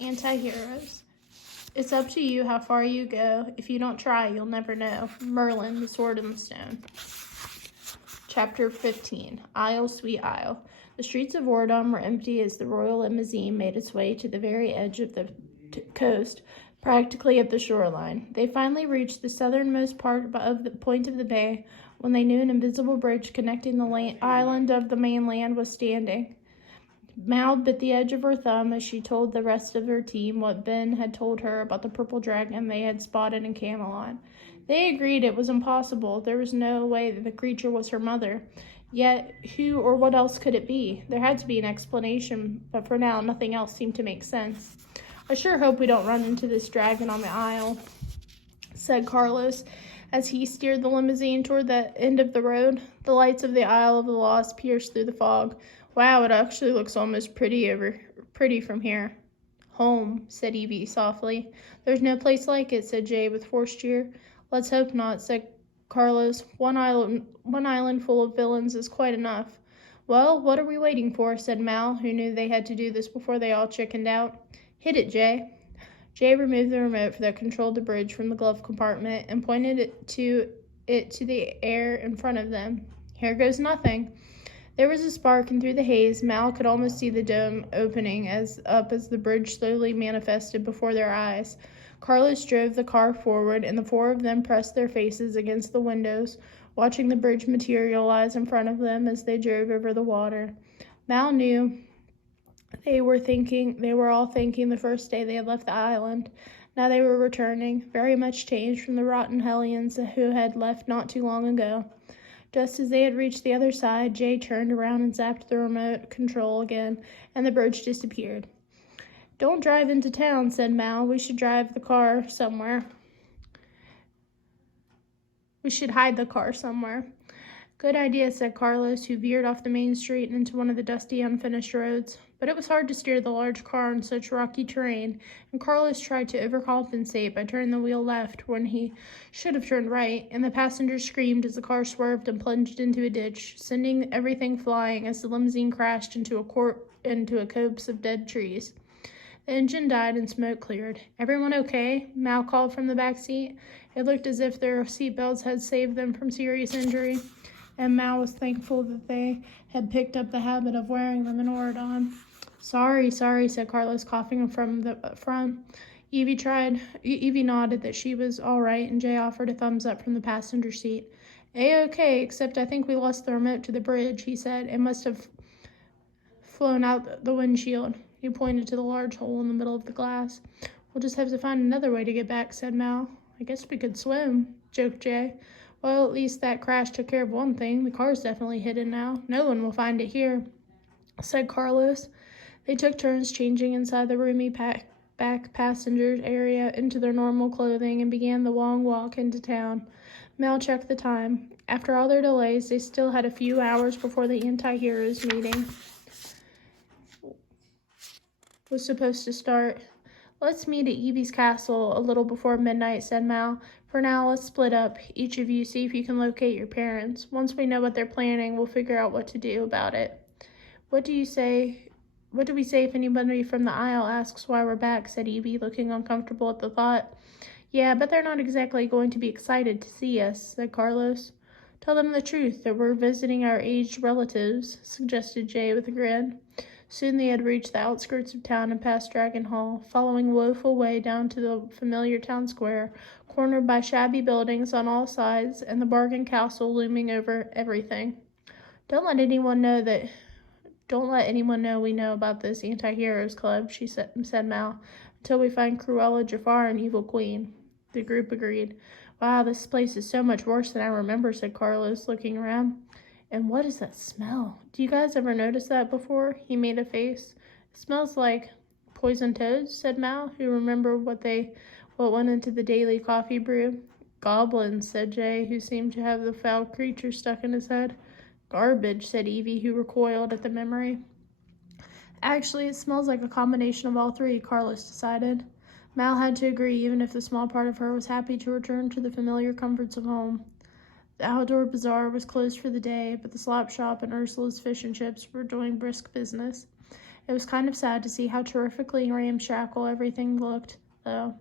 Antiheroes. It's up to you how far you go. If you don't try, you'll never know. Merlin, the Sword and the Stone. Chapter 15. Isle, Sweet Isle. The streets of Wardom were empty as the royal limousine made its way to the very edge of the coast, practically at the shoreline. They finally reached the southernmost part of the point of the bay when they knew an invisible bridge connecting the island of the mainland was standing. Mal bit the edge of her thumb as she told the rest of her team what Ben had told her about the purple dragon they had spotted in Camelot. They agreed it was impossible. There was no way that the creature was her mother. Yet, who or what else could it be? There had to be an explanation, but for now, nothing else seemed to make sense. I sure hope we don't run into this dragon on the Isle, said Carlos, as he steered the limousine toward the end of the road. The lights of the Isle of the Lost pierced through the fog. Wow, it actually looks almost pretty from here. Home, said Evie softly. There's no place like it, said Jay with forced cheer. Let's hope not, said Carlos. One island full of villains is quite enough. Well, what are we waiting for, said Mal, who knew they had to do this before they all chickened out. Hit it, Jay. Jay removed the remote that controlled the bridge from the glove compartment and pointed it to the air in front of them. Here goes nothing. There was a spark, and through the haze, Mal could almost see the dome opening as the bridge slowly manifested before their eyes. Carlos drove the car forward, and the four of them pressed their faces against the windows, watching the bridge materialize in front of them as they drove over the water. Mal knew they were all thinking the first day they had left the island. Now they were returning, very much changed from the rotten hellions who had left not too long ago. Just as they had reached the other side, Jay turned around and zapped the remote control again, and the bridge disappeared. Don't drive into town, said Mal. We should drive the car somewhere. We should hide the car somewhere. Good idea, said Carlos, who veered off the main street and into one of the dusty, unfinished roads. But it was hard to steer the large car on such rocky terrain, and Carlos tried to overcompensate by turning the wheel left when he should have turned right, and the passengers screamed as the car swerved and plunged into a ditch, sending everything flying as the limousine crashed into a copse of dead trees. The engine died and smoke cleared. Everyone okay? Mal called from the back seat. It looked as if their seatbelts had saved them from serious injury, and Mal was thankful that they had picked up the habit of wearing them in Oregon. Sorry, said Carlos, coughing from the front. Evie nodded that she was all right, and Jay offered a thumbs up from the passenger seat. A-okay, except I think we lost the remote to the bridge, he said. It must have flown out the windshield. He pointed to the large hole in the middle of the glass. We'll just have to find another way to get back, said Mal. I guess we could swim, joked Jay. Well, at least that crash took care of one thing. The car's definitely hidden now. No one will find it here, said Carlos. They took turns changing inside the roomy back passenger area into their normal clothing and began the long walk into town. Mel checked the time. After all their delays, they still had a few hours before the Antiheroes Meeting was supposed to start. Let's meet at Evie's castle a little before midnight, said Mal. For now, let's split up. Each of you see if you can locate your parents. Once we know what they're planning, we'll figure out what to do about it. What do we say if anybody from the Isle asks why we're back, said Evie, looking uncomfortable at the thought. Yeah, but they're not exactly going to be excited to see us, said Carlos. Tell them the truth, that we're visiting our aged relatives, suggested Jay with a grin. Soon they had reached the outskirts of town and passed Dragon Hall, following a woeful way down to the familiar town square, cornered by shabby buildings on all sides and the bargain castle looming over everything. Don't let anyone know we know about this anti-heroes club, said Mal, until we find Cruella Jafar and Evil Queen. The group agreed. Wow, this place is so much worse than I remember, said Carlos, looking around. And what is that smell? Do you guys ever notice that before? He made a face. It smells like poison toads, said Mal, who remembered what went into the daily coffee brew. Goblins, said Jay, who seemed to have the foul creature stuck in his head. Garbage, said Evie, who recoiled at the memory. Actually, it smells like a combination of all three, Carlos decided. Mal had to agree, even if the small part of her was happy to return to the familiar comforts of home. The outdoor bazaar was closed for the day, but the slop shop and Ursula's fish and chips were doing brisk business. It was kind of sad to see how terrifically ramshackle everything looked, though.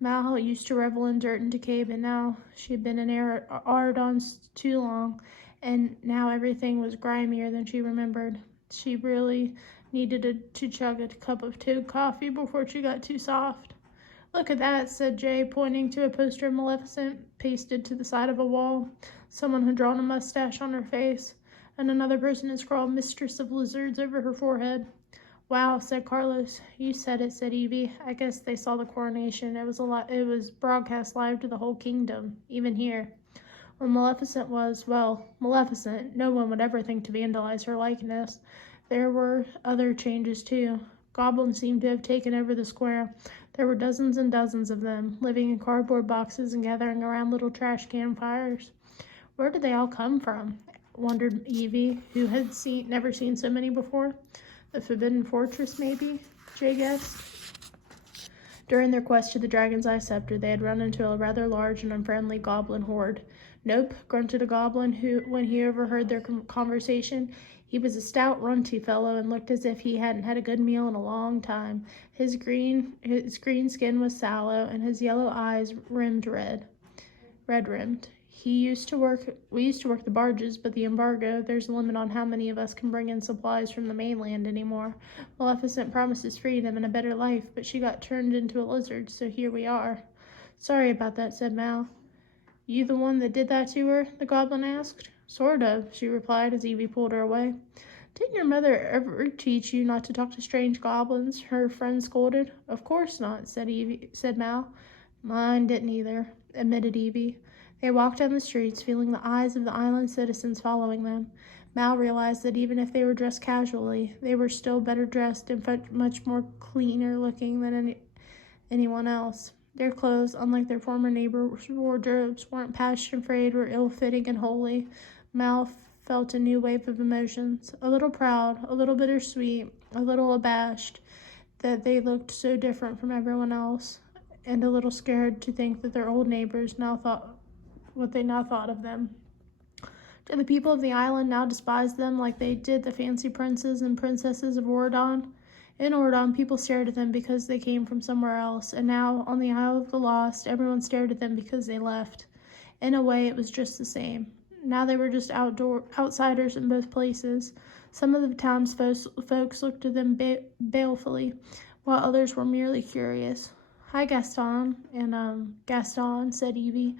Mal used to revel in dirt and decay, but now she had been in Ardon too long, and now everything was grimier than she remembered. She really needed to chug a cup of toad coffee before she got too soft. "Look at that," said Jay, pointing to a poster of Maleficent pasted to the side of a wall. Someone had drawn a mustache on her face, and another person had scrawled "Mistress of Lizards" over her forehead. "Wow," said Carlos. "You said it," said Evie. "I guess they saw the coronation. It was broadcast live to the whole kingdom, even here." Well, Maleficent was, well, Maleficent. No one would ever think to vandalize her likeness. There were other changes, too. Goblins seemed to have taken over the square. There were dozens and dozens of them, living in cardboard boxes and gathering around little trash can fires. Where did they all come from? Wondered Evie, who had never seen so many before. The Forbidden Fortress, maybe? Jay guessed. During their quest to the Dragon's Eye Scepter, they had run into a rather large and unfriendly goblin horde. "Nope," grunted a goblin when he overheard their conversation. He was a stout, runty fellow and looked as if he hadn't had a good meal in a long time. His green skin was sallow, and his yellow eyes red-rimmed. We used to work the barges, but the embargo, there's a limit on how many of us can bring in supplies from the mainland anymore. Maleficent promises freedom and a better life, but she got turned into a lizard, so here we are." "Sorry about that," said Mal. "You the one that did that to her?" the goblin asked. "Sort of," she replied as Evie pulled her away. "Didn't your mother ever teach you not to talk to strange goblins?" her friend scolded. "Of course not," said Mal. "Mine didn't either," admitted Evie. They walked down the streets, feeling the eyes of the island citizens following them. Mal realized that even if they were dressed casually, they were still better dressed and much more cleaner looking than anyone else. Their clothes, unlike their former neighbors' wardrobes, weren't patched and frayed or ill-fitting and holy. Mal felt a new wave of emotions, a little proud, a little bittersweet, a little abashed that they looked so different from everyone else, and a little scared to think that their old neighbors now thought what they now thought of them. Did the people of the island now despise them like they did the fancy princes and princesses of Ordon? In Ordon, people stared at them because they came from somewhere else, and now, on the Isle of the Lost, everyone stared at them because they left. In a way, it was just the same. Now they were just outsiders in both places. Some of the town's folks looked at them balefully, while others were merely curious. "Hi, Gaston," and Gaston, said Evie,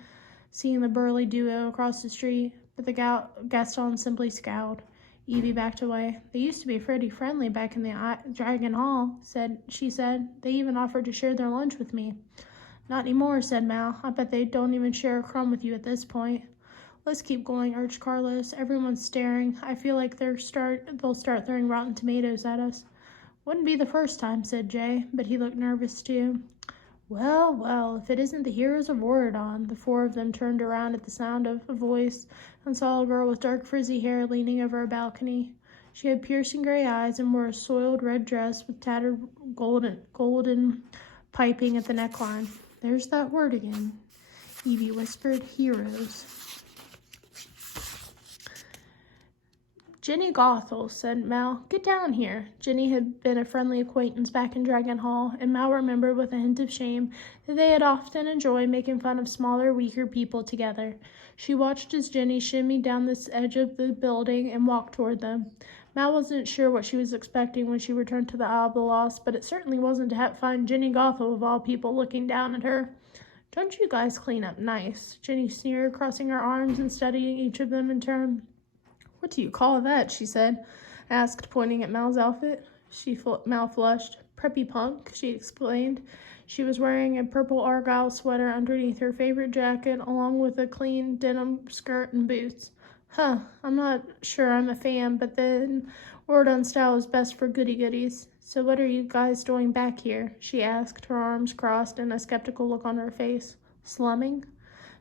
seeing the burly duo across the street, but the Gaston simply scowled. Evie backed away. "They used to be pretty friendly back in the Dragon Hall," she said. "They even offered to share their lunch with me." "Not anymore," said Mal. "I bet they don't even share a crumb with you at this point." "Let's keep going," urged Carlos. "Everyone's staring. I feel like they'll start throwing rotten tomatoes at us." "Wouldn't be the first time," said Jay, but he looked nervous too. Well, well, if it isn't the heroes of Ordon." The four of them turned around at the sound of a voice and saw a girl with dark frizzy hair leaning over a balcony. She had piercing gray eyes and wore a soiled red dress with tattered golden piping at the neckline. "There's that word again," Evie whispered. "Heroes." "Ginny Gothel," said Mal. "Get down here." Ginny had been a friendly acquaintance back in Dragon Hall, and Mal remembered with a hint of shame that they had often enjoyed making fun of smaller, weaker people together. She watched as Ginny shimmied down the edge of the building and walked toward them. Mal wasn't sure what she was expecting when she returned to the Isle of the Lost, but it certainly wasn't to find Ginny Gothel of all people looking down at her. "Don't you guys clean up nice?" Ginny sneered, crossing her arms and studying each of them in turn. "What do you call that?" she asked, pointing at Mal's outfit. Mal flushed. "Preppy punk," she explained. She was wearing a purple argyle sweater underneath her favorite jacket, along with a clean denim skirt and boots. "Huh, I'm not sure I'm a fan, but then Ordon style is best for goody-goodies. So what are you guys doing back here?" she asked, her arms crossed and a skeptical look on her face. "Slumming?"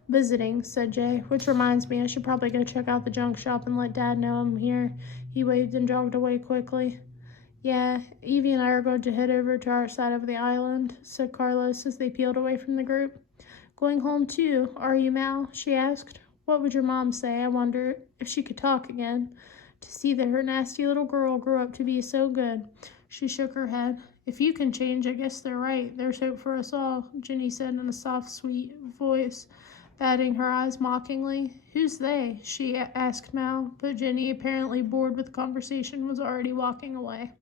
"Visiting," said Jay, "which reminds me I should probably go check out the junk shop and let Dad know I'm here." He waved and jogged away quickly. "Yeah, Evie and I are going to head over to our side of the island," said Carlos as they peeled away from the group. "Going home too, are you, Mal?" she asked. "What would your mom say, I wonder, if she could talk again? To see that her nasty little girl grew up to be so good. She shook her head. If you can change, I guess they're right. There's hope for us all, Ginny said in a soft, sweet voice, batting her eyes mockingly. Who's they? She asked Mal, but Ginny, apparently bored with the conversation, was already walking away.